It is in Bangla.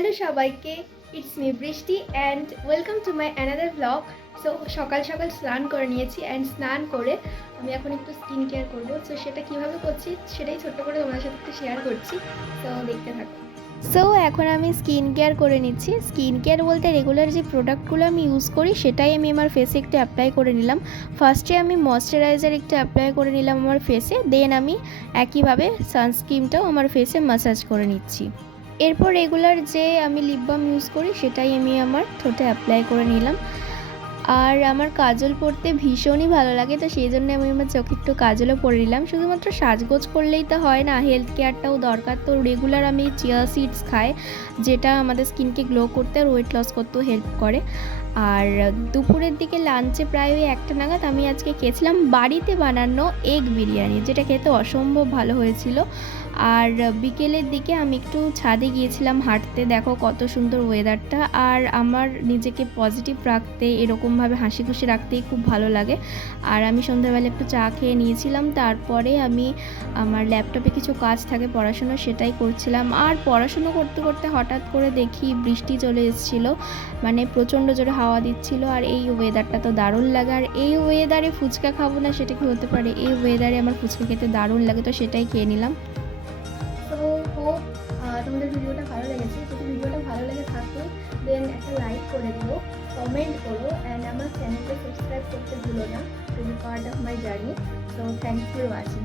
হ্যালো সবাইকে, ইটস মি বৃষ্টি and welcome to my another blog. So সকাল সকাল স্নান করে নিয়েছি অ্যান্ড স্নান করে আমি এখন একটু স্কিন কেয়ার করবো। সো সেটা কীভাবে করছি সেটাই ছোট্ট করে তোমাদের সাথে একটু শেয়ার করছি। সো দেখতে থাকো। সো এখন আমি স্কিন কেয়ার করে নিচ্ছি। স্কিন কেয়ার বলতে রেগুলার যে প্রোডাক্টগুলো আমি ইউজ করি সেটাই আমি আমার ফেসে একটু অ্যাপ্লাই করে নিলাম। ফার্স্টে আমি ময়শ্চারাইজার একটু অ্যাপ্লাই করে নিলাম আমার ফেসে, দেন আমি একইভাবে সানস্ক্রিনটাও আমার ফেসে ম্যাসাজ করে নিচ্ছি। এরপর রেগুলার যে আমি লিপ বাম ইউজ করি সেটাই আমি আমার ঠোঁটে অ্যাপ্লাই করে নিলাম। আর আমার কাজল পরতে ভীষণই ভালো লাগে, তো সেই জন্য আমি আমার চোখে একটু কাজলও পরে নিলাম। শুধুমাত্র সাজগোজ করলেই তো হয় না, হেলথ কেয়ারটাও দরকার। তো রেগুলার আমি চিয়া সিডস খাই, যেটা আমাদের স্কিনকে গ্লো করতে আর ওয়েট লস করতেও হেল্প করে। আর দুপুরের দিকে লাঞ্চে প্রায় ওই 1টা নাগাদ আমি আজকে খেয়েছিলাম বাড়িতে বানানো এগ বিরিয়ানি, যেটা খেতে অসম্ভব ভালো হয়েছিল। আর বিকেলের দিকে আমি একটু ছাদে গিয়েছিলাম হাঁটতে। দেখো কত সুন্দর ওয়েদারটা, আর আমার নিজেকে পজিটিভ রাখতে, এরকমভাবে হাসি খুশি রাখতেই খুব ভালো লাগে। আর আমি সন্ধ্যাবেলা একটু চা খেয়ে নিয়েছিলাম, তারপরে আমি আমার ল্যাপটপে কিছু কাজ থাকে পড়াশুনো, সেটাই করছিলাম। আর পড়াশুনো করতে করতে হঠাৎ করে দেখি বৃষ্টি চলে এসেছিলো, মানে প্রচণ্ড জোরে হাওয়া দিচ্ছিল। আর এই ওয়েদারটা তো দারুণ লাগে, আর এই ওয়েদারে ফুচকা খাবো না সেটা কি হতে পারে? এই ওয়েদারে আমার ফুচকা খেতে দারুণ লাগে, তো সেটাই খেয়ে নিলাম। তো হোপ তোমাদের ভিডিওটা ভালো লেগেছে। যদি ভিডিওটা ভালো লেগে থাকে দেন একটা লাইক করে দিও, কমেন্ট করো, অ্যান্ড আমার চ্যানেলটা সাবস্ক্রাইব করতে ভুলো না, to be part of my journey. So thanks for watching.